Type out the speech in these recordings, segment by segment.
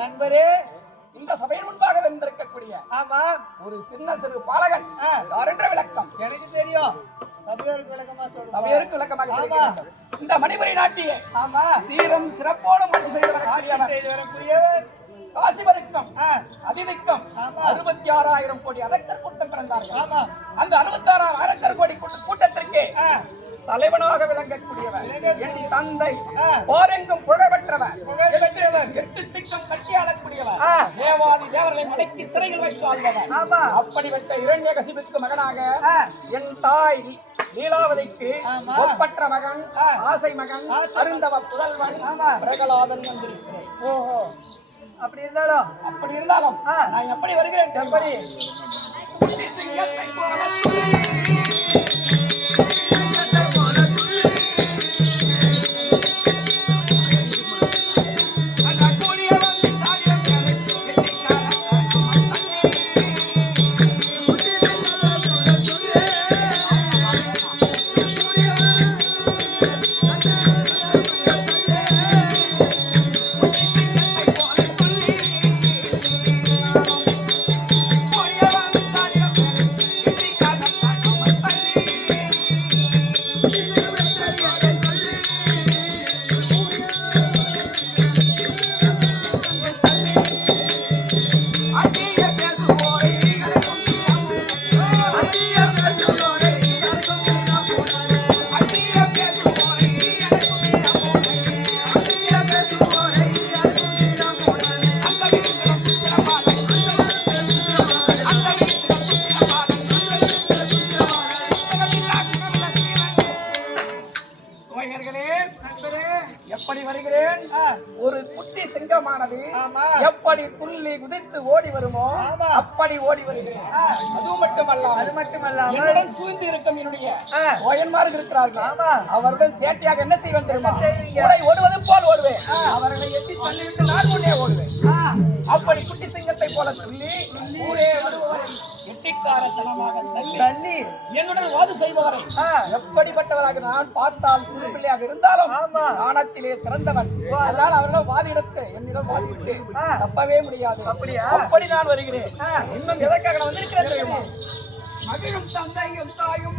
நண்பரே, இந்த சபையின் முன்பாக வென்றிருக்கக்கூடிய ஆமா ஒரு சின்ன சிறு பாலகன் யாரென்ற விளக்கம் எனக்கு தெரியும். சபையோருக்கு விளக்கமா சொல்லுங்க. சபையோருக்கு விளக்கமாக இந்த மணிபுரி நாட்டிய ஆமா சீரம் சிறப்போடு மட்டும் செய்து வரக்கூடியவர் காசிபரிக்கம் அதிதிக்கம் 66,000 கோடி அரக்கர் கூட்டம் பிறந்தார்கள். ஆமா அந்த 66,000 அரக்கர் கோடி கூட்டத்திற்கு தலைவனாக விளங்கக்கூடியவர் என் தந்தை போரெங்கும் புகழ்பெற்றவர் 8 திக்கம் கட்டி ஆளக்கூடியவர் தேவாதி தேவர்களை மடக்கி சிறையில் வைத்து ஆள்பவர். அப்படிப்பட்ட இரண்யகசிபுக்கு மகனாக என் தாய் லீலாவதிக்கு ஒப்பற்ற மகன் ஆசை மகன் அருந்தவ புதல்வன் பிரகலாதன் வந்திருக்கிறேன். ஓஹோ, அப்படி இருந்தாலும் நான் எப்படி வருகிறேன்? எப்படி எப்படி வருகிறேன்? ஒரு குட்டி சிங்கமானது எப்படி துள்ளி குதித்து ஓடி வருமோ அப்படி ஓடி வருகிறேன். அது மட்டுமல்லாமல் என்னுடன் சூழ்ந்து இருக்கும் என்னுடைய ஓயன்மார்கள் இருக்கிறார்கள். அவருடன் சேட்டையாக என்ன செய்வேன் தெரியுமா? ஓடுவது போல் ஓடுவேன். அவர்களை எட்டி தள்ளிவிட்டு நான் முன்னே ஓடுவேன். அப்படி குட்டி சிங்கத்தை போல துள்ளி ஊரே வருபவரை எட்டிக்காரத்தனமாக தள்ளி என்னுடன் வாது செய்பவரை எப்படிப்பட்டவராக நான் பார்த்தால் சிறு பிள்ளையாக இருந்தாலும் நாணத்திலே சிறந்தவன். அதனால் அவரிடம் வாதிடத்து என்னிடம் வாதிட்டு தப்பவே முடியாது. அப்படி நான் வருகிறேன். இன்னும் எதற்காக நான் வந்திருக்கிறேன் தெரியுமா? மகிழும் தந்தையும் தாயும்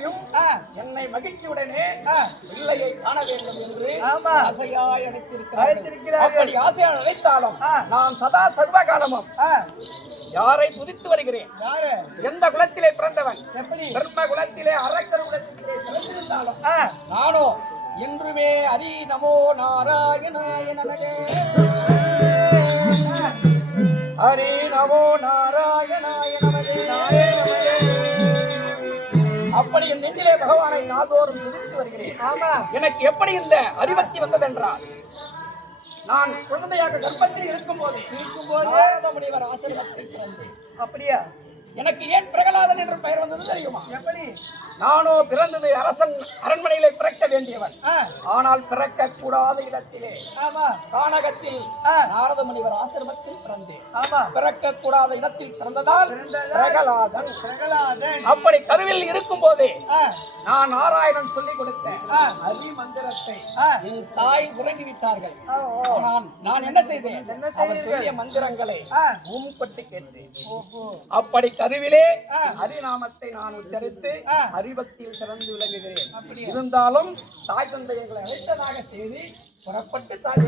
தாயும் என்னை மகிழ்ச்சியுடனே பிள்ளையை காண வேண்டும் என்று ஆசையாய் அழைத்திருக்கிறார்கள். அப்படி ஆசையாய் அழைத்தாலும் நான் சதா சர்வ காலமும் யாரை துதித்து வருகிறேன்? எந்த குலத்திலே பிறந்தவன்? தர்ம குலத்திலே அரக்கர் குலத்திலே பிறந்திருந்தாலும் நானோ என்றுமே ஹரி நமோ நாராயணாய நமகே, ஹரி நமோ நாராயணாய நமகே. அப்படி என் நெஞ்சிலே பகவானை நாள்தோறும் துதித்து வருகிறேன். எனக்கு எப்படி இந்த அறிவத்தி வந்ததென்றால், நான் குழந்தையாக கர்ப்பத்தில் இருக்கும் போது முனிவர் ஆசிரமத்தில் பிறந்தேன். அப்படியா? எனக்கு ஏன் பிரகலாதன் என்று பெயர் வந்தது தெரியுமா? எப்படி? நானோ பிறந்தது அரசன் அரண்மனையிலே பிறக்க வேண்டியவன். ஆனால் பிறக்க கூடாத இடத்திலே கானகத்தில் நாரத முனிவர் ஆசிரமத்தில் பிறந்தேன். பிறக்க கூடாத இடத்தில் பிறந்ததால் பிரகலாதன். அப்படி கருவில் இருக்கும் போதே நான் நாராயணன் சொல்லிக் கொடுத்தேன் ஹரி மந்திரத்தை என் தாய் உறங்கிவிட்டார்கள். நான் என்ன செய்தேன்? அவர் சொல்லிய மந்திரங்களை பூம்பட்டு கேட்டேன். அப்படி கருவிலே ஹரிநாமத்தை நான் உச்சரித்து ஹரிபக்தியில் சிறந்து விளங்குகிறேன். இருந்தாலும் தாய் தந்தை எங்களை அழைத்ததாக செய்தி புறப்பட்டு தாய்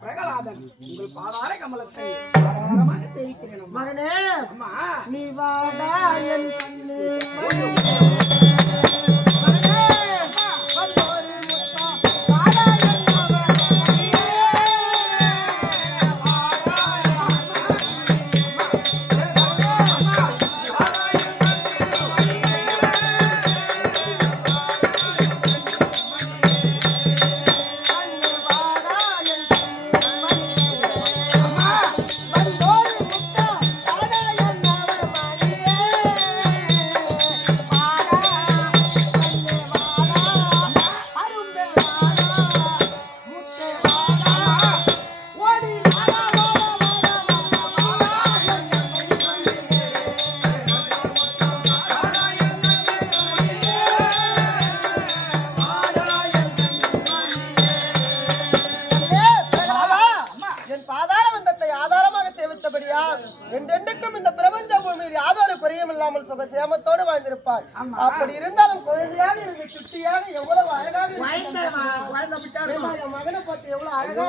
பிரகலாதன் உங்கள் பாதார கமலத்தை சேவிக்கிறேன். மகனே, நீ வாடா என் சேமத்தோடு வாழ்ந்திருப்பார். அப்படி இருந்தாலும் குழந்தையாக எனக்கு சுட்டியாக எவ்வளவு அழகாக மகனை பார்த்து எவ்வளவு அழகாக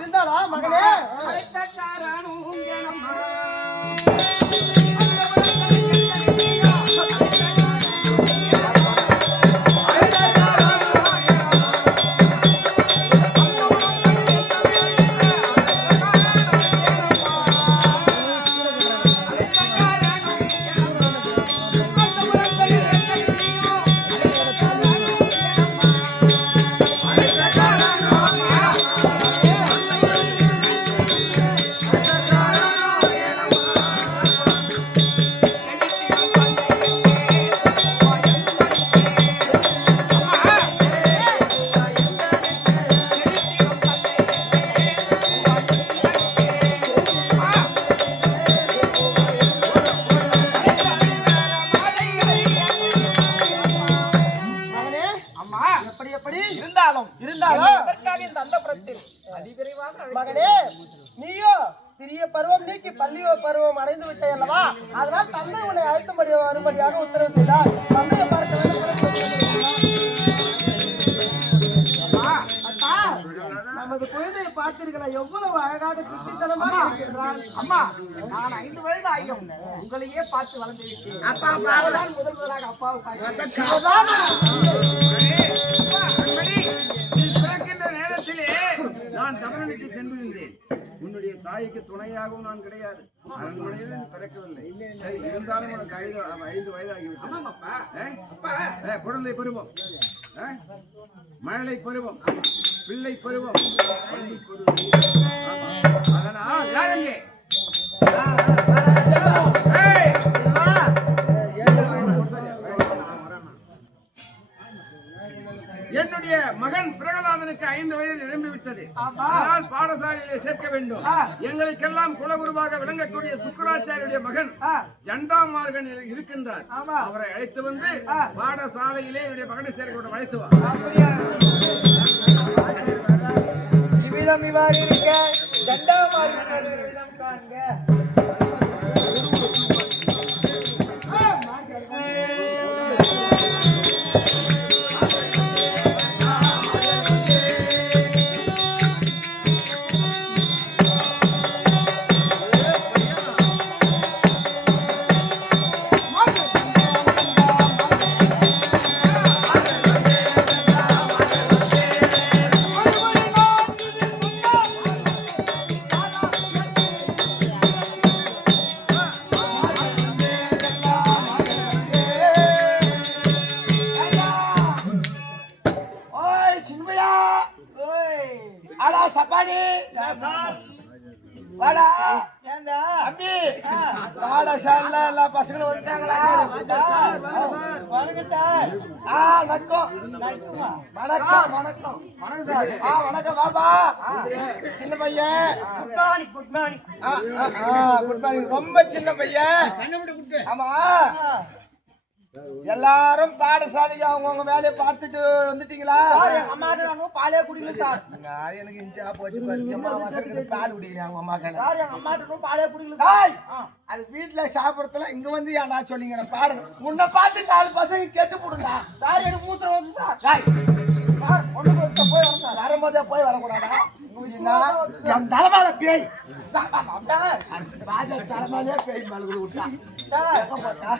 இருந்தாலும் மகனே அம்மா எப்படி இருந்தாலும் இதற்காக இந்த அந்தப்புறத்தில் அதிவிரைவாக மகனே நீயோ சிறிய பருவம் நீக்கி பள்ளி பருவம் அடைந்து விட்டே அல்லவா? அதனால் தந்தை உன்னை அழைத்தும்படி வரும்படியாக உத்தரவு செய்தார். தந்தையை பார்க்க வேண்டும். நமது குழந்தையை பார்த்தீர்களா? எவ்வளவு அழகாக சுத்தித்தனமாக இருக்கின்றான். அம்மா நான் 5 வயது ஆகியும் உங்களையே பார்த்து வளர்ந்து விட்டேன். அப்பா முதல் முதலாக அப்பாவை நேரத்திலே நான் தவறனுக்கு சென்றிருந்தேன். உன்னுடைய தாய்க்கு துணையாகவும் நான் கிடையாது. அரண்மனையில் பிறக்கவில்லை. சரி, இருந்தாலும் உனக்கு 5 வயதாகிவிட்டது. குழந்தை பருவம், மழலை பருவம், பிள்ளை பருவம், பள்ளி பருவம். அதனால் யாருங்க என்னுடைய மகன் பிரகலாதனுக்கு 5 வயது நிரம்பிவிட்டது. ஆனால் பாடசாலையிலே சேர்க்க வேண்டும். எங்களுக்கெல்லாம் குலகுருவாக விளங்கக்கூடிய சுக்கராச்சாரியுடைய மகன் ஜண்டாமார்கன் இருக்கின்றார். அவரை அழைத்து வந்து பாடசாலையிலே என்னுடைய மகனை சேர்க்க அழைத்து வா. இவ்விதம் இவ்வாறு இருக்க ஜண்டாமார்கன் காண்க. பாடசாலையில எல்லா பசங்களும் வந்துட்டாங்களா? வணக்கம் சார். வணக்கம் சார். வணக்கம் பாபா. சின்ன பையன். Good morning. ரொம்ப சின்ன பையன். ஆமா, எல்லாரும் பாடசாலைக்கு அவங்கவுங்க வேலையை பார்த்துட்டு வந்துட்டீங்களா? எங்க அம்மாட்ட நானும் பாலே குடிக்கல சார். எனக்கு இன்ச்சா போச்சு பால் குடிக்கிறேன் அவங்க அம்மா சார். எங்க அம்மாட்ட பாலே குடிக்கல. அது வீட்டுல சாப்பிடறதுல இங்க வந்து ஏன்டா சொன்னீங்க? நான் பாடுங்க உன்னை பார்த்து 4 பசங்க கெட்டு போடுண்டா சார். எனக்கு மூத்திரம் வந்து சார். ஒண்ணு போய் வரணும். வரும்போதே போய் வரக்கூடாதா? என் தலைமையில பேய் ராஜா தலைமையிலே பேய் மலுக்கு விட்டா போட்டா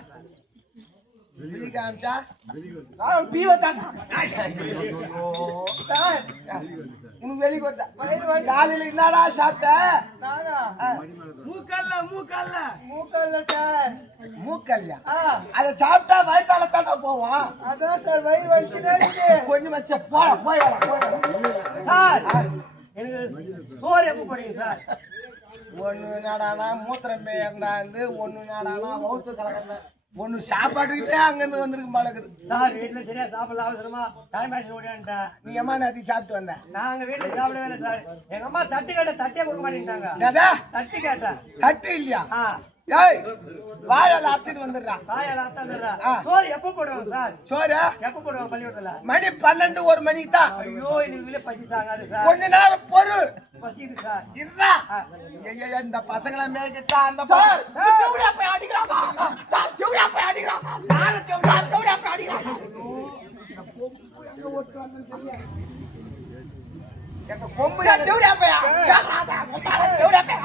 காலையில என்னடா சாப்பிட்ட? மூக்கல்ல அத சாப்பிட்டா வயிற்றால தானே போவோம். அதான் சார் வயிறு வலிச்சுன்னா கொஞ்சம் வச்ச போய் சார். எனக்கு சோறு எப்ப போடுங்க சார்? ஒண்ணு நாடானா மூத்திரம் பேயண்டாந்து, ஒண்ணு நாடானா வவுத்து கலக்கல, ஒண்ணு சாப்பாட்டுக்கிட்டே அங்கிருந்து வந்துருக்கு மழக்குது சார். வீட்டுல சரியா சாப்பிடல, அவசரமா டைம் ஆச்சு ஓடியான்ட்டா. நீ அம்மா நேரத்துக்கு சாப்பிட்டு வந்த? நாங்க வீட்டுல சாப்பிடவே இல்லை சார். எங்க அம்மா தட்டு கேட்ட தட்டே கொடுக்க மாட்டேங்கிட்டாங்க. தட்டு கேட்டா தட்டு இல்லையா? ஏய் வாயால ஆத்திட்டு வந்துடுறா. வாயால ஆத்த வந்துடுறா. சோறு எப்ப போடுவாங்க சார்? சோறு எப்ப போடுவாங்க பள்ளிக்கூடத்துல? மணி 12 1 மணிக்கு தான். ஐயோ இன்னைக்கு பசி தாங்காது சார். கொஞ்ச நேரம் பொறு பசிக்குது சார். இல்ல இந்த பசங்களை மேய்க்கிட்டா அந்த சார் ஜூடியா போய் அடிக்குறாங்க. சார் ஜூடியா போய் அடிக்குறாங்க. நாளை ஜூடியா போய் அடிக்குறாங்க. எங்க கொம்பு ஜூடியா போய் ஜாராதா ஜூடியா போய்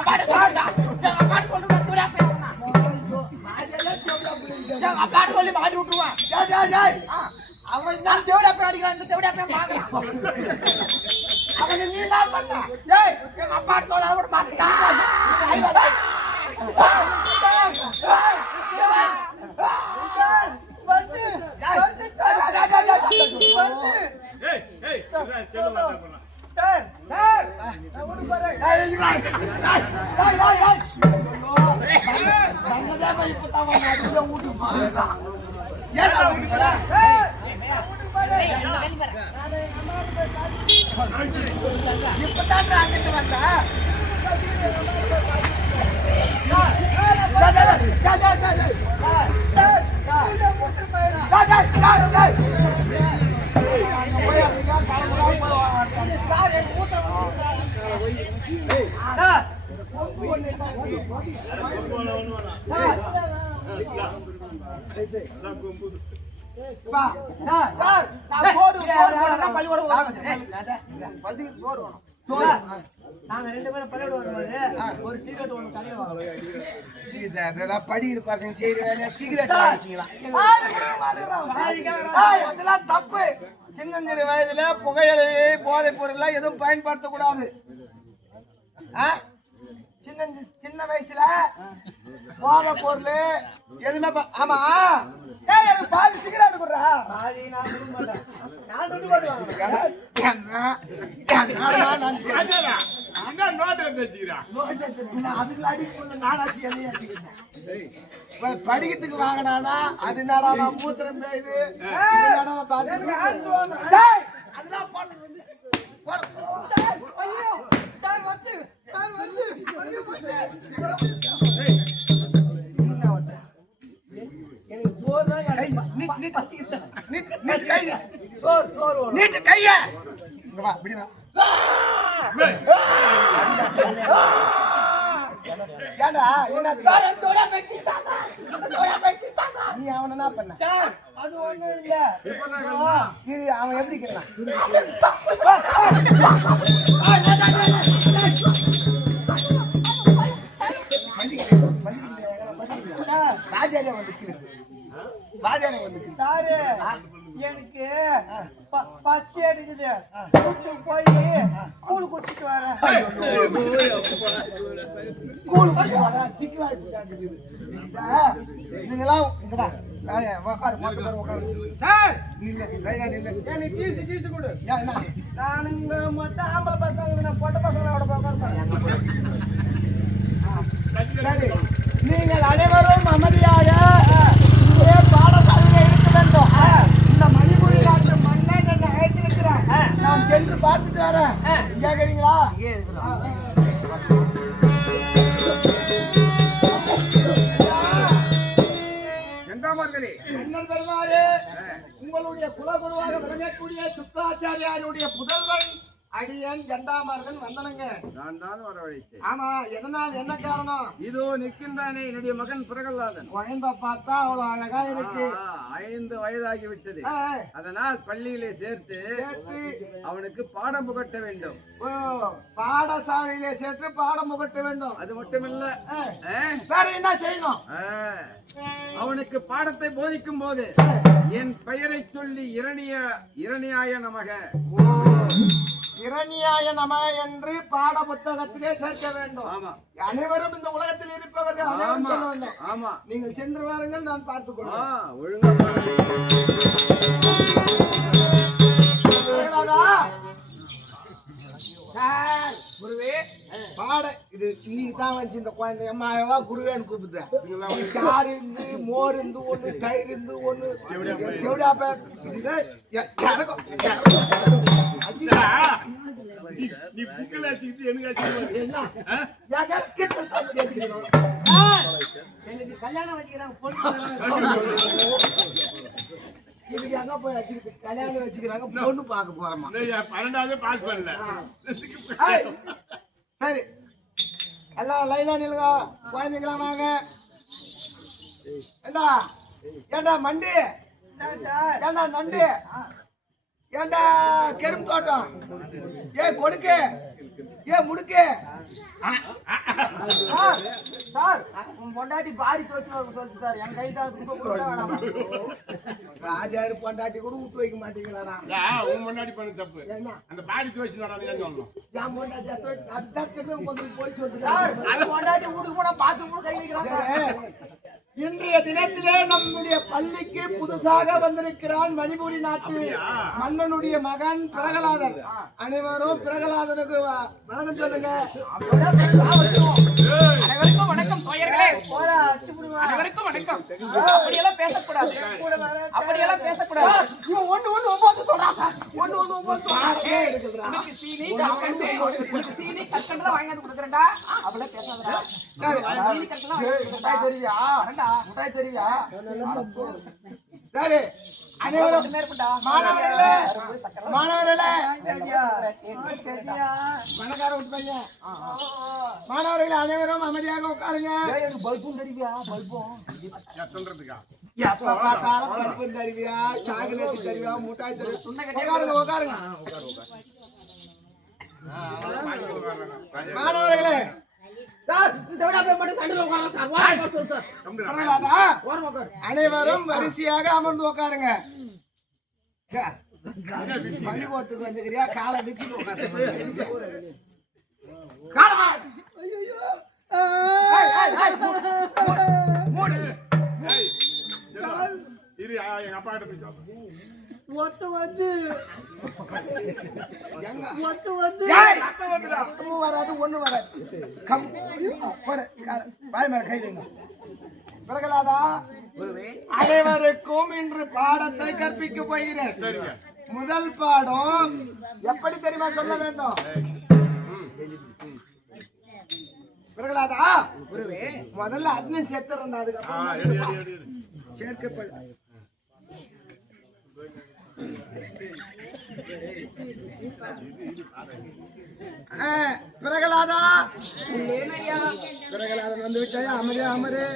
அம்மா சொல்லுங்க. ஜூடியா போய் எங்க அப்பா சொல்லி மாட்டி விட்டுருவான். அவன் தான் ஜூடியா போய் அடிக்கிறான். இந்த ஜூடியா போய் பாக்குறான். அவனை நீ தான் பண்ண. ஏய் எங்க அப்பா சொல்ல விட மாட்டா. வந்து வந்து சார் ஏய் ஏய் செல்ல மாட்டா சார் சார் நான் போறேன். ஏய் நங்கதே போய் இப்பதான் வந்து ஊட்டி போறா. ஏடா ஊட்டி போறா? ஏய் ஊட்டி போறே. இப்பதான் அங்கிட்டு வந்தா. சார் சார் நாங்க 2 பேரும் பள்ளியோட வரும்போது ஒரு சிகரெட் ஒண்ணு கடையில வாங்குவோம். அதெல்லாம் படிக்கிற பசங்க செய்யற வேலையா சிகரெட் வாங்கிச்சிங்களா? அதெல்லாம் தப்பு. சின்னஞ்சிறு வயதுல புகையிலையை போதைப் பொருள் எதுவும் பயன்படுத்தக்கூடாது. சின்ன வயசுல போதை பொருள் எதுவுமே ஆமா எனக்கு பாதி சிகரெட் கொடுறா. பாதி நான் கொடுக்க மாட்டேன். நான் துண்டு போட்டுவாங்க. படிக்கிறதுக்கு வாங்கினானா அது என்னடா மூத்திரம் செய்து கைய நீ அவன என்ன பண்ண? அது ஒண்ணும் இல்ல. அவன் எப்படி கேட்கலாம்? ராஜாலே வந்து சாரு எனக்கு பச்சை அடிக்குது. போய் கூழு குடிச்சிட்டு வரேன். கூழு குடிச்சு வரேன். நீங்களாம் நானுங்க மொத்த ஆம்பளை பசங்க பொட்ட பசங்களோட நீங்கள் அனைவரும் அமைதியாக பாடசாலையில் இருக்க வேண்டும். இந்த மணிபுரி நாட்டு மன்னன் என்ன அழைத்திருக்கிறேன். நான் சென்று பார்த்துட்டு வரேன். கேக்குறீங்களா? உங்களுடைய குலகுருவாக விளங்கக்கூடிய சுக்ராச்சாரியாருடைய புதல்வன் அடியன் ஜண்டாமார்கள் வந்தனங்க. நான் தான் வரவழைத்தேன். ஆமா, எதனால் என்ன காரணம்? இதோ நிற்கின்றானே என்னுடைய மகன் பிரகலாதன். குழந்தை பார்த்தா அவ்வளவு அழகா இருக்கு. 5 வயதாகி விட்டது. அதனால் பள்ளியிலே சேர்த்து அவனுக்கு பாடம் புகட்ட வேண்டும். பாடசாலையிலே சேர்த்து பாடம் புகட்ட வேண்டும். அது மட்டுமில்ல, வேற என்ன செய்யணும்? அவனுக்கு பாடத்தை போதிக்கும் போது என் பெயரை சொல்லி இரணியாய நமக இரணியாய நம என்று பாட புத்தகத்திலே சேர்க்க வேண்டும். ஆமா, அனைவரும் இந்த உலகத்தில் இருப்பவர்கள் அனைவரும் சொல்ல வேண்டும். ஆமா, நீங்கள் சென்று வாருங்கள், நான் பார்த்துக் கொள்வேன். ஒழுங்கா குருவே பாட இது நீதான் வச்சு இந்த குழந்தை அம்மாவா குருவேன்னு கூப்பிடுறேன். சாறு இருந்து மோர் இருந்து ஒண்ணு தயிர் இருந்து ஒண்ணு எவ்வளோ நீ புக்கல வச்சுக்கிட்டு எனக்கு கல்யாணம் வச்சுக்கிறாங்க. இதுக்கு எங்க போய் வச்சுக்கிட்டு கல்யாணம் வச்சுக்கிறாங்க. பொண்ணு பார்க்க போறோமா? 12வது பாஸ் பண்ணல. சரி, எல்லாம் லைனா நிலுங்க. குழந்தைங்களா வாங்க. ஏண்டா மண்டி, ஏண்டா நண்டு, ஏண்டா கெரும் தோட்டம், கொடுக்கு, முடுக்கு. சார், பொண்டாட்டி பாடி தோச்சு சொல்லிட்டு சார் என் கை தான் ராஜாரு பொண்டாட்டி கூட விட்டு வைக்க மாட்டீங்களா? உன் முன்னாடி பண்ண தப்பு. அந்த பாடி தோச்சு சொல்லணும். என் பொண்டாட்டி அதுதான் கொஞ்சம் போய் சொல்லுங்க. பொண்டாட்டி வீட்டுக்கு போனா பார்த்து கை வைக்கிறாங்க. இன்றைய தினத்திலே நம்முடைய பள்ளிக்கு புதுசாக வந்திருக்கிறான் மணிபுரி நாட்டு மன்னனுடைய மகன் பிரகலாதன். அனைவரும் பிரகலாதனுக்கு வணக்கம் சொல்லுங்க. அனைவருக்கும் வணக்கம் தோழர்களே. அனைவருக்கும் வணக்கம். அப்படியெல்லாம் பேசக்கூடாது. அப்படியெல்லாம் பேசக்கூடாது. சீனி கற்கண்டெல்லாம் வாங்கி கொடுக்குறேன்டா. அப்படிலாம் பேசாதடா. சீனி கற்கெல்லாம் தெரியா? சரி, அனைவரும் மாணவர்களே மாணவர்களே பணக்கார விட்டு பையன் மாணவர்களே அனைவரும் அமைதியாக உட்காருங்க. பல்பும் தருவியா? பல்பும் எப்ப பார்த்தாலும் பல்பும் தருவியா? சாக்லேட் தருவியா? முட்டாய் தருவியா? உட்காருங்க மாணவர்களே. அனைவரும் வரிசையாக அமர்ந்து உட்காருங்க. பள்ளிக்கூடத்துக்கு வந்துக்கிறியா? காலை வச்சு வராது ஒண்ணு வராது. பிரகலாதா அனைவருக்கும் இன்று பாடத்தை கற்பிக்க போகிறேன். முதல் பாடம் எப்படி தெரியுமா சொல்ல வேண்டும்? பிரகலாதா முதல்ல அட்னன் சேர்த்துறா, அதுக்கப்புறம் சேர்க்க பிரகலாதா பிரகலாதன் வந்து விட்டாயா? அமரே அமரே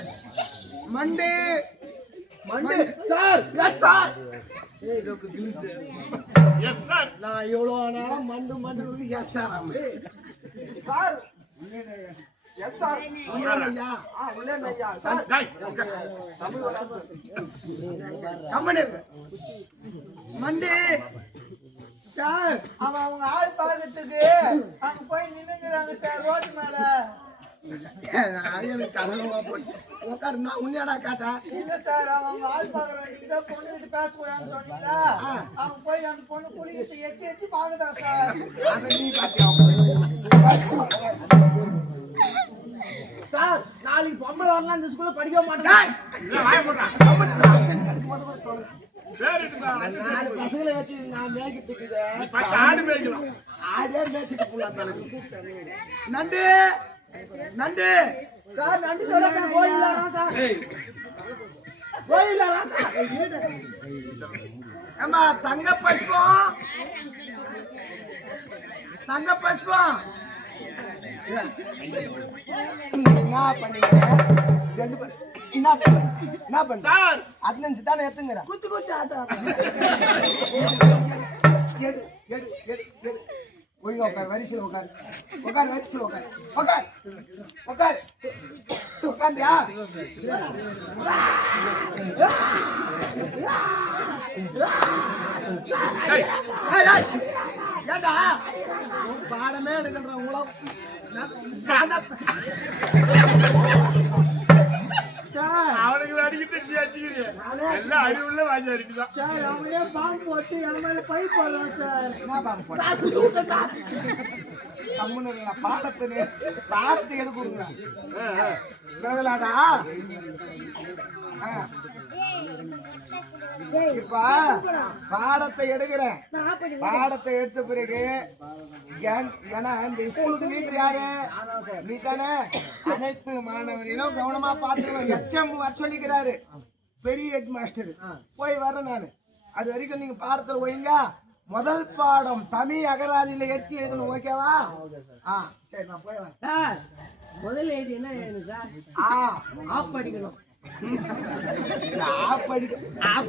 மண்டே மண்டே சார். நான் எவ்வளவு நேரம் மண்டு மண்டு yes sir sir yes sir ஐயா ஐயா சார் கம்பெனி மண்டே சார். அவன் அவங்க ஆள் பழக்கத்துக்கு அங்க போய் நின்னுங்கிறாங்க சார் ரோடு மேல. உட்காரு, நான் உன்னையாடா கேட்டா? இல்ல சார், அவங்க ஆள் பாக்குறாங்க. பொண்ணு கிட்ட பேசக்கூடாதுன்னு சொன்னீங்களா? அவங்க போய் அந்த பொண்ணு குளிக்கிட்டு எட்டி எட்டி பாக்குறாங்க சார். அதை நீ பாத்தியா சார்? நாளைக்கு பொம்பளை வரலாம் இந்த ஸ்கூல்ல படிக்க மாட்டேன். பசங்களை வச்சு நான் மேய்க்கிறதுக்கு ஆடே மேய்ச்சிட்டு போலாம். நண்டு நண்டு சார், நண்டு ஆமா. தங்க பஸ்பம் தங்க பஸ்பம் என்ன பண்ணீங்க? என்ன பண்ண சார்? அட்னன்ஸ் தானே எடுத்துங்கறேன். குத்து குத்து ஆட்டம். எடு எடு எடு எடு. ஒழுங்கா உட்கார், வரிசையில் உட்கார். உட்கார், வரிசையில் உட்கார். உட்கார் உட்கார் உட்காந்தியா? ஏண்டா பாடமே எடுக்கின்ற உங்களம் அவனுக்கு அடிக்கிட்டு எல்லாம் அறிவுள்ள வாஜா இருக்குதான் சார். அவங்களே பாம்பு போட்டு என் மேல பை போடுறான் சார். என்ன பாம்பு போட்டு? பாடத்தை எடுக்கணுங்க. இப்ப பாடத்தை எடுக்கிறேன். பாடத்தை எடுத்த பிறகு ஏன்னா இந்த ஸ்கூலுக்கு நீங்க யாரு? நீ தானே. அனைத்து மாணவர்களும் கவனமா பார்த்துக்கணும். எச்எம் வர சொல்லிக்கிறாரு, பெரிய ஹெட் மாஸ்டர். போய் வரேன் நானு. அது வரைக்கும் நீங்க பாடத்துல போயிங்க. முதல் பாடம் தமிழ் அகராதியில எடுத்து எழுதணும். ஓகேவா? சரி, நான் போய் வரேன் சார். முதல் எழுதி என்ன எழுதணும் சார்? ஆப் படிக்கணும்.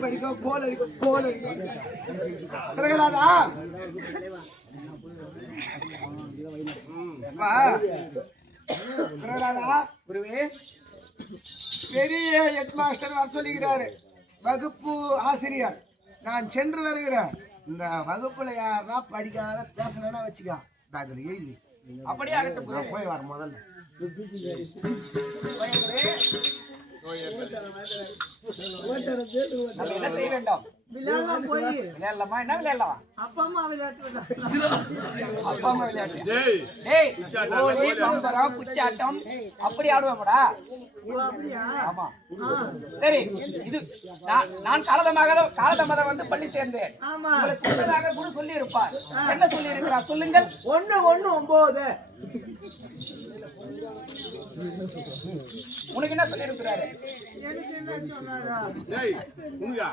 படிக்க கோல் அடிக்க கோல் அடிக்க பிரகலாதா பிரகலாதா பெரிய ஹெட் மாஸ்டர் வர சொல்லுகிறாரு. வகுப்பு ஆசிரியர் நான் சென்று வருகிறேன். இந்த வகுப்புல யாரா படிக்காத பேசணும்னா வச்சுக்கா. இதுல எழுதி அப்படியே போய் வர. முதல்ல என்ன செய்ய வேண்டும்? விளையாடலாமா? என்ன விளையாடலாம்? அப்பா அம்மா விளையாட்டு, குச்சாட்டம் அப்படி ஆடுவோம்டா. ஆமா சரி. இது நான் காலதமாக வந்து பள்ளி சேர்ந்தேன். கூட சொல்லி இருப்பார். என்ன சொல்லி இருக்கிறார் சொல்லுங்கள். 1 1 9 உனக்கு என்ன சொல்லி இருக்கிறாரு? எனக்கு என்ன சொன்னாரா? ஏய் உனக்கா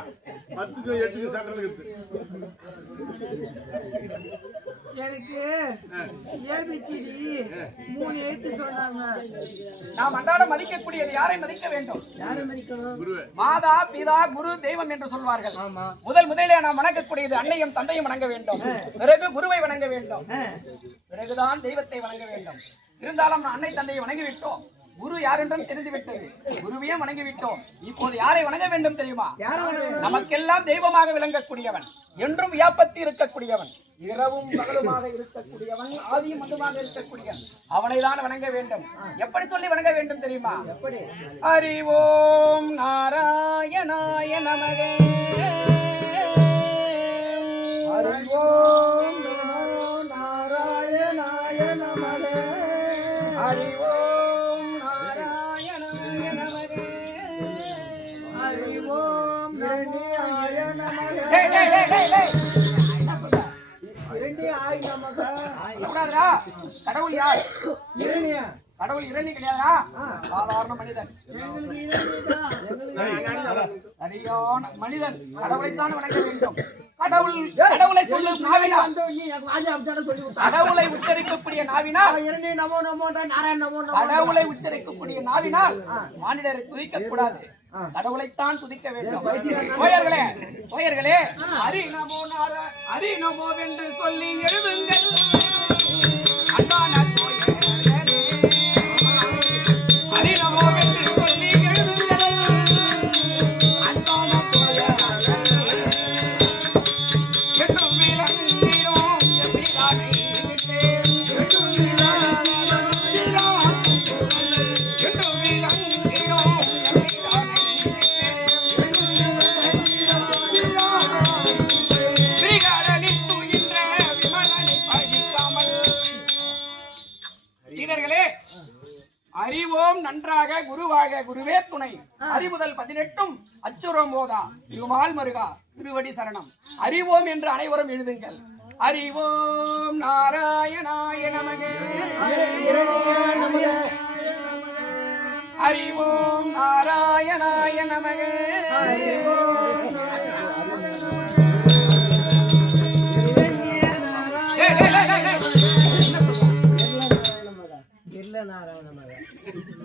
10க்கு 8க்கு சட்டல இருக்கு. எனக்கு ஏபிசிடி 3 எழுத்து சொன்னாங்க. நாம் அன்றாட மதிக்கக்கூடியது யாரை மதிக்க வேண்டும்? யாரை மதிக்கணும்? குருவே. மாதா பிதா குரு தெய்வம் என்று சொல்வார்கள். முதலிலே நாம் வணங்கக்கூடியது அன்னையும் தந்தையும் வணங்க வேண்டும். பிறகு குருவை வணங்க வேண்டும். பிறகுதான் தெய்வத்தை வணங்க வேண்டும். இருந்தாலும் அன்னை தந்தையை வணங்கிவிட்டோம். குரு யார் என்றும் தெரிந்துவிட்டது. குருவையும் வணங்கிவிட்டோம். இப்போது யாரை வணங்க வேண்டும் தெரியுமா? நமக்கெல்லாம் தெய்வமாக விளங்கக்கூடியவன், என்றும் வியாபத்தி இருக்கக்கூடியவன், இரவும் பகலுமாக இருக்கக்கூடியவன், ஆதியும் மதுமாக இருக்கக்கூடியவன், அவனை தான் வணங்க வேண்டும். எப்படி சொல்லி வணங்க வேண்டும் தெரியுமா? எப்படி? ஹரி ஓம் நாராயணாய நமகே. ஹரி ஓம் நமோ நாராயணாய நமகே. ஹரி ஓம் நாராயணாய நமகே. ஹரி ஓம் நாராயணாய நமகே. டேய் டேய் டேய் டேய் டேய். என்ன சொல்ற? இரண்டியாய் நமகே. எப்படாதா? கடவுள் யார்? இரண்டியா. கடவுள் இரண்டி கிடையாதா? சாதாரண மனிதன். சரியான மனிதன். கடவுளைத்தான் வணங்க வேண்டும். கடவுளை சொல்லும் நாவினால், கடவுளை உச்சரிக்கக்கூடிய நாவினால், கடவுளை உச்சரிக்கக்கூடிய நாவினால் மானிடரை துதிக்க கூடாது. கடவுளைத்தான் துதிக்க வேண்டும். கோயர்களே, ஹரி நமோ ஹரி நமோ என்று சொல்லி எழுதுங்கள். அன்பான கோயர்களே, ஹரி நமோ என்று சொல்லி எழுதுங்கள். அன்பான கோயர்களே, என்றும் விளங்கினோம் எம்பிரானை விட்டேன். என்றும் விளங்கினோம் சீடர்களே, அறிவோம் நன்றாக குருவாக குருவே துணை. அறிமுதல் 18 அச்சுரம் போதா திருமால் மருகா திருவடி சரணம். அறிவோம் என்று அனைவரும் எழுதுங்கள். அறிவோம் நாராயணாய நமகே. அறிவோம் நாராயணாய நமகே.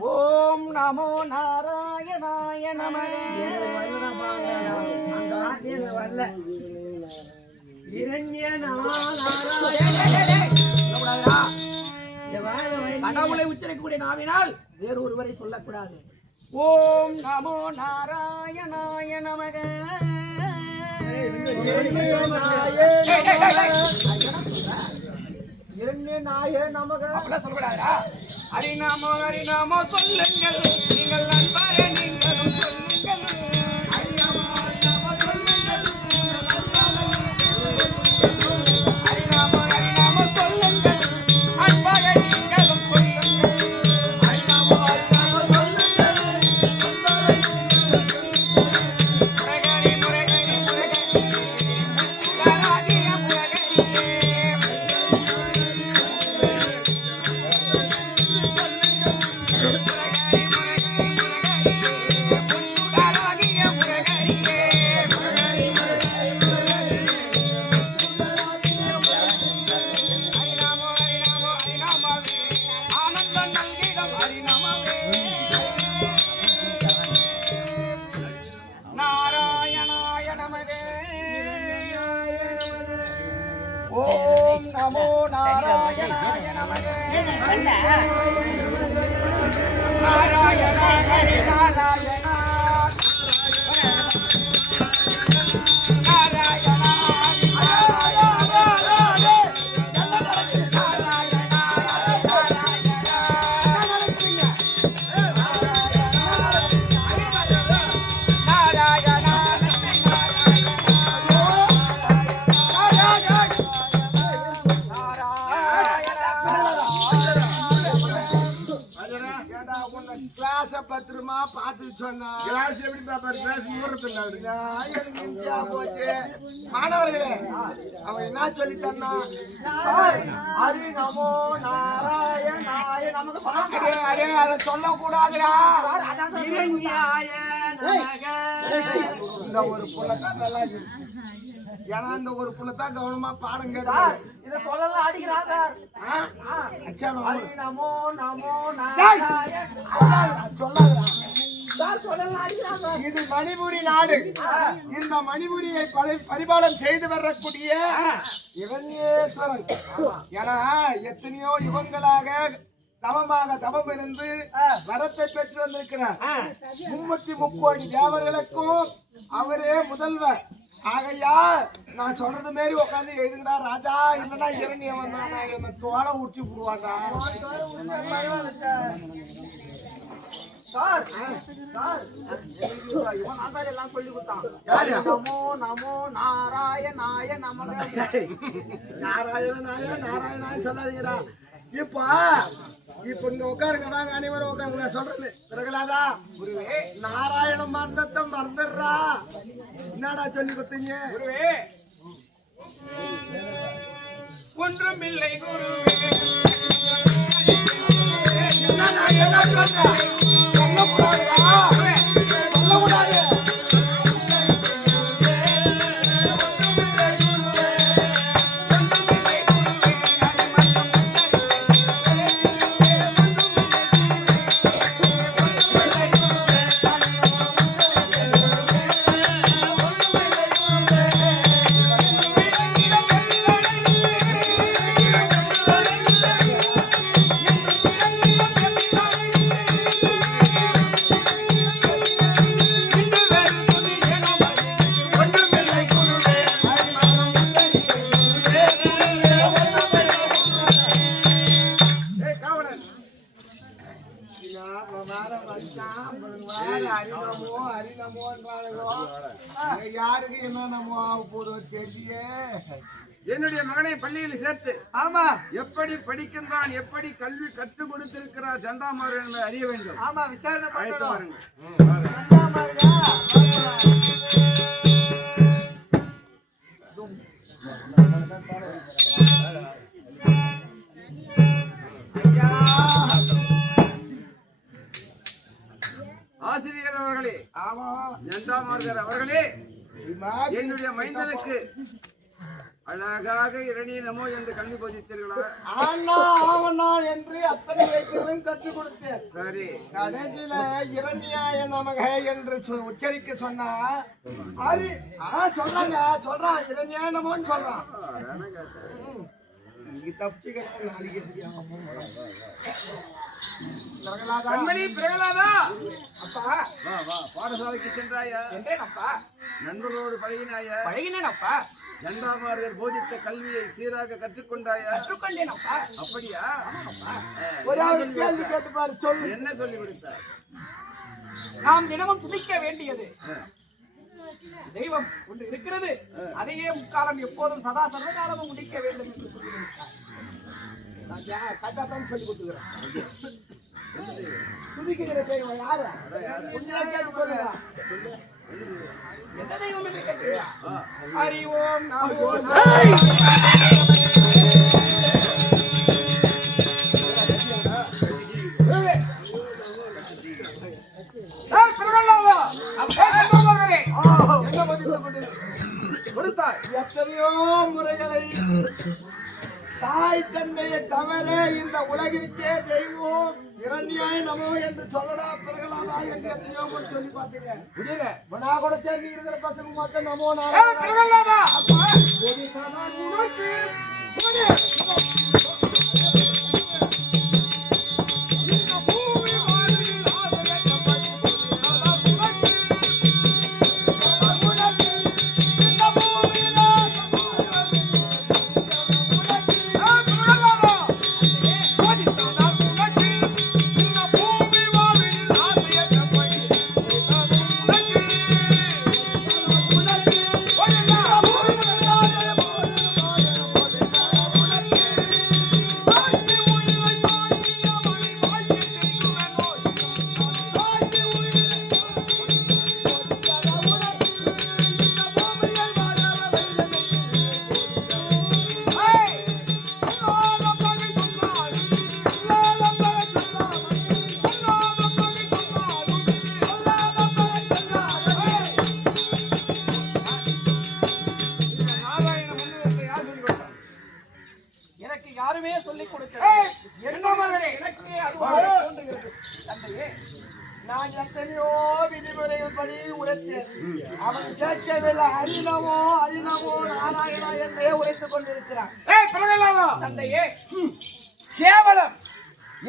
ஓம் நமோ நாராயணாய நமகே. கடவுளை உச்சரிக்கக்கூடிய நாவினால் வேறு ஒருவரை சொல்லக்கூடாது. ஓம் நமோ நாராயணாய நமகே. சொல்லக்கூடாதா? ஹரிநாமோ ஹரிநாமோ சொல்லுங்கள், நீங்கள் நண்பரே நீங்களும் சொல்லுங்கள். ஹரிநாமோ ஹரிநாமோ சொல்லுங்கள், ஹரிநாமோ ஹரிநாமோ சொல்லுங்கள், அன்பரே நீங்களும் சொல்லுங்கள். ஹரிநாமோ ஹரிநாமோ சொல்லுங்கள், முரகரி முரகரி முரகரி முரகரியே முரகரியே. நாராயணாய நமகே. ஓம் நமோ நாராயணாய நமகே. நாராயண ஹரி நாராயண நாராயண ஹரி கிளாஸ பத்திரமா பார்த்து பார்த்து சொன்னா கிளாஸ் எப்படி பாப்பாரு கிளாஸ் மூடுறதில்ல அவரு எனக்கு இந்தியா போச்சு. மாணவர்களே அவன் என்ன சொல்லி தந்தா ஹரி நமோ நாராயணாய நமக. அரே அதை சொல்லக்கூடாதுடா. இந்த ஒரு புள்ளத்தான் நல்லா இருக்கு. ஏன்னா இந்த ஒரு புள்ளத்தான் கவனமா பாடம் கேட்டா இதை சொல்லலாம் அடிக்கிறாங்க. நமோ நமோ இது மணிபுரி நாடு. இந்த மணிபுரியை பரிபாலம் செய்து வரக்கூடிய இரண்யேஸ்வரன். ஏன்னா எத்தனையோ யுகங்களாக தவம் இருந்து வரத்தை பெற்று வந்திருக்கிறார். 33 தேவர்களுக்கும் அவரே முதல்வர். ஆகையா நான் சொல்றது மாரி உட்காந்து எழுதுங்கடா ராஜா, இல்லன்னா இரணிய வந்தானா என்ன தோலை உச்சி போடுவாண்டா. எல்லாம் சொல்லி கொடுத்தான். நமோ நமோ நாராயணாய நமக. நாராயணாய நாராயணாய சொல்லாதீங்கடா. இப்ப இங்க உட்காருங்க, வாங்க அனைவரும் உட்காருங்க. நான் சொல்றது பிரகலாதா, நாராயண மரணத்தை மறந்துடுறா. என்னடா சொல்லி கொடுத்தீங்க? ஒன்றுமில்லை குருவே. என்ன சொல்றேன்? சொல்லக்கூடாதுடா, சொல்லக்கூடாது. யாருக்கு என்ன நம்ம போதோ தெரிய. என்னுடைய மகனை பள்ளியில் சேர்த்து ஆமா எப்படி படிக்கின்றான், எப்படி கல்வி கற்றுக் கொடுத்திருக்கிறார் ஜண்டாமார் என்பதை அறிய வேண்டும். ஆமா விசாரணை அழைத்து வாருங்கள். ஆசிரியர் அவர்களே, ஜண்டாமார்கர் அவர்களே, என்னுடைய மைந்தனுக்கு அழகாக இரணிய நமோ என்று கல்வி போதித்தீர்களா? ஆவணா என்று அத்தனை வைக்கிறதும் கற்றுக் கொடுத்தேன். சரி, கடைசியில இரண்யாய நமக என்று உச்சரிக்க சொன்னா சொல்றான் இரண்யாய நமோன்னு சொல்றான். தப்பிச்சு கட்ட நாளைக்கு கண்மணி பிரகலாதா, அப்பா வா வா, பாடசாலைக்கு சென்றாயா? சென்றேன் அப்பா. நண்பர்களோடு பழகினாயா? பழகினேன் அப்பா. ஜண்டாமார்கள் போதித்த கல்வியை சீராக கற்றுக்கொண்டாயா? கற்றுக்கொண்டேன் அப்பா. அப்படியா? ஒரு கேள்வி கேட்டு பாரு, சொல்லு. என்ன சொல்லி கொடுத்தார்? நாம் தினமும் துதிக்க வேண்டியது தெய்வம் ஒன்று இருக்கிறது, அதையே முக்காலம் எப்போதும் சதா சர்வகாலமும் முடிக்க வேண்டும் என்று சொல்லியிருக்கிறார். கட்டாத்தான் சொல்லி கொடுத்துக்கிறேன். துதிக்கிற தெய்வம் யாரு? கேட்டு சொல்லுங்க. எந்த தெய்வம் என்று கேட்கிறீரா? ஹரி ஓம் நமோ எத்தனையோ முறைகளை தாய் தந்தையை தவிர இந்த உலகிற்கே தெய்வம் இரண்யாய நமோ என்று சொல்லடா பிரகலாதா என்று எத்தனையோ முறை சொல்லி பார்த்தீங்க. முடியல. நான் கூட சேர்ந்து இருக்கிற பசங்க மொத்தம் நமோ பிரகலாதா. யாருமே சொல்லிக் கொடுக்கிறேன். எனக்கே அதுவாக தோன்றுகிறது. தந்தையே, நான் எத்தனையோ விதிமுறைகள் படி உரைத்தேன். அவன் கேட்கவில்லை. ஹரிநமோ ஹரிநமோ நாராயணா என்றே உரைத்துக் கொண்டிருக்கிறான். தந்தையே, கேவலம்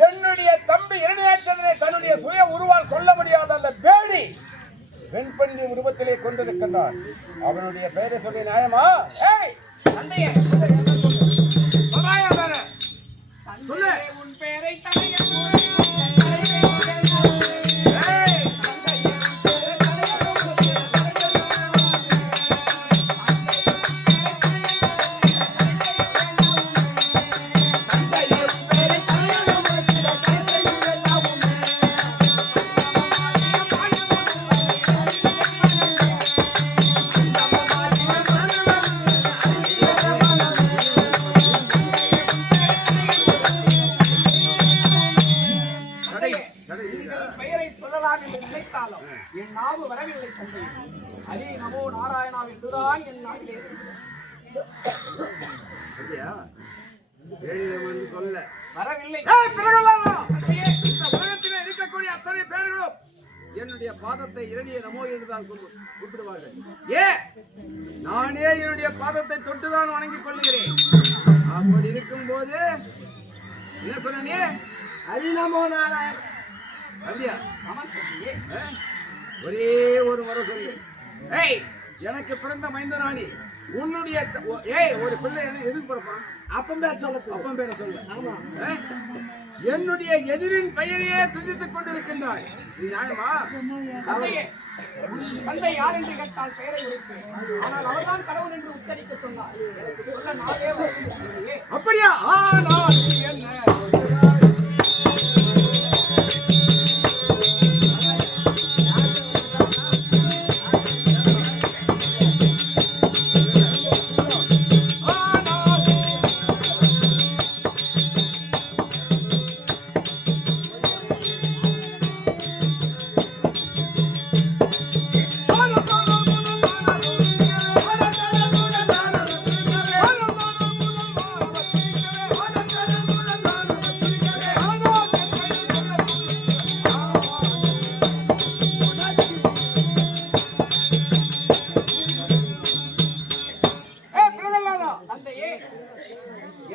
என்னுடைய தம்பி இரணியாச்சந்திரனை தன்னுடைய சுய உருவால் கொல்ல முடியாத அந்த பேடி வெண்பண்ணி உருவத்திலே கொண்டிருக்கின்றான். அவனுடைய பெயரை சொல்லி நியாயமா? தந்தையே, சொல்லு. உன் பெயரை பெயரை சொல்லலாம் என்று நினைத்தாலும் என் நாவு வரவில்லை. தந்தை, ஹரி நமோ நாராயணா என்றுதான் என் நாவிலே சொல்ல வரவில்லை. இந்த உலகத்திலே இருக்கக்கூடிய அத்தனை பேர்களும் என்னுடைய பாதத்தை இரணிய நமோ என்றுதான் கூப்பிடுவார்கள். நானே என்னுடைய பாதத்தை தொட்டுதான் வணங்கிக் கொள்ளுகிறேன். அப்படி இருக்கும் போது என்ன சொன்னே? ஹரிநமோ நாராயண. ஒரே ஒரு முறை சொல்லு. எனக்கு பிறந்த மைந்தனாணி உன்னுடைய ஒரு பிள்ளை எதுக்கு பிறப்பான்? அப்பம் பேர் சொல்ல. அப்பம் பேரை சொல்ல. ஆமா. என்னுடைய எதிரின் பெயரையே துதித்துக் கொண்டிருக்கின்றாய். இது நியாயமா? தந்தை யார் என்று கேட்டால் பெயரை உரைப்பேன். ஆனால் அவர்தான் கடவுள் என்று உச்சரிக்க சொன்னார். சொல்ல நானே வரவில்லை. அப்படியா? ஆனால் நீ என்ன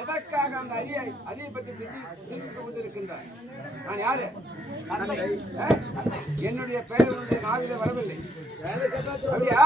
எதற்காக அந்த அரியை பற்றி சிந்தித்துக் கொண்டிருக்கின்றார்? நான் யாரு? என்னுடைய பெயர் நாவிலே வரவில்லை. அப்படியா?